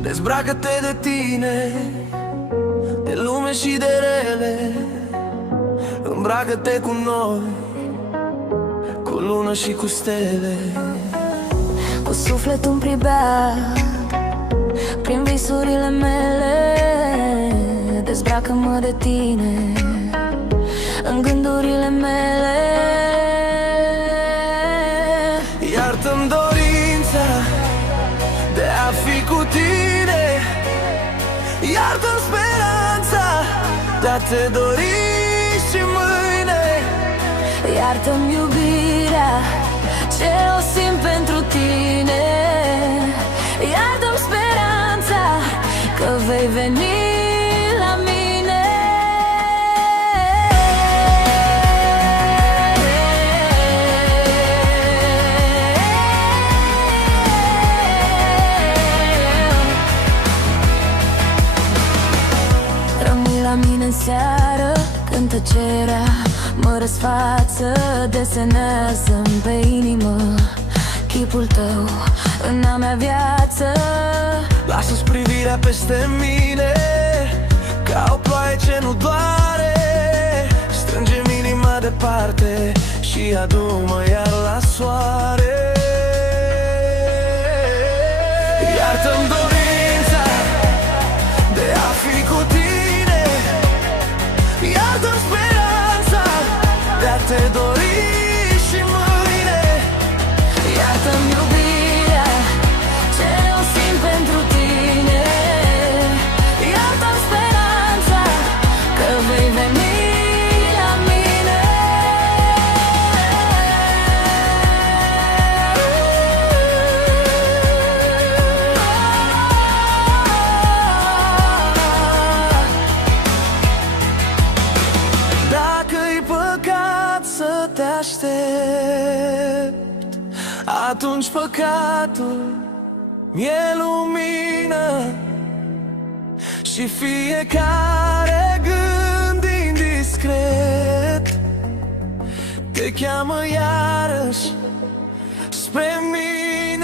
Dezbracă-te de tine, de lume și de rele. Îmbracă-te cu noi, cu lună și cu stele. Cu sufletul împribeat prin visurile mele. Dezbracă-mă de tine în gândurile mele. Iartă-mi dorința de a fi cu tine. Iartă-mi speranța de a te dori și mâine. Iartă-mi iubirea ce o simt pentru tine. Iartă-mi speranța că vei veni la mine. Rămâi la mine în seară când tăcerea mă răsfață. Desenează-mi pe inimă chipul tău în a mea viață. Lasă-ți privirea peste mine ca o ploaie ce nu doare. Strânge-mi inima departe și adu-mă iar la soare. Iartă-mi dorința de a fi cu tine. Iartă-mi speranța de a te dori și mâine. Iartă-mi iubirea ce o simt pentru tine. Iartă-mi speranța că vei veni la mine. Dacă-i păcat să te aștept, atunci păcatul e lumină. Și fiecare gând indiscret te cheamă iarăși spre mine.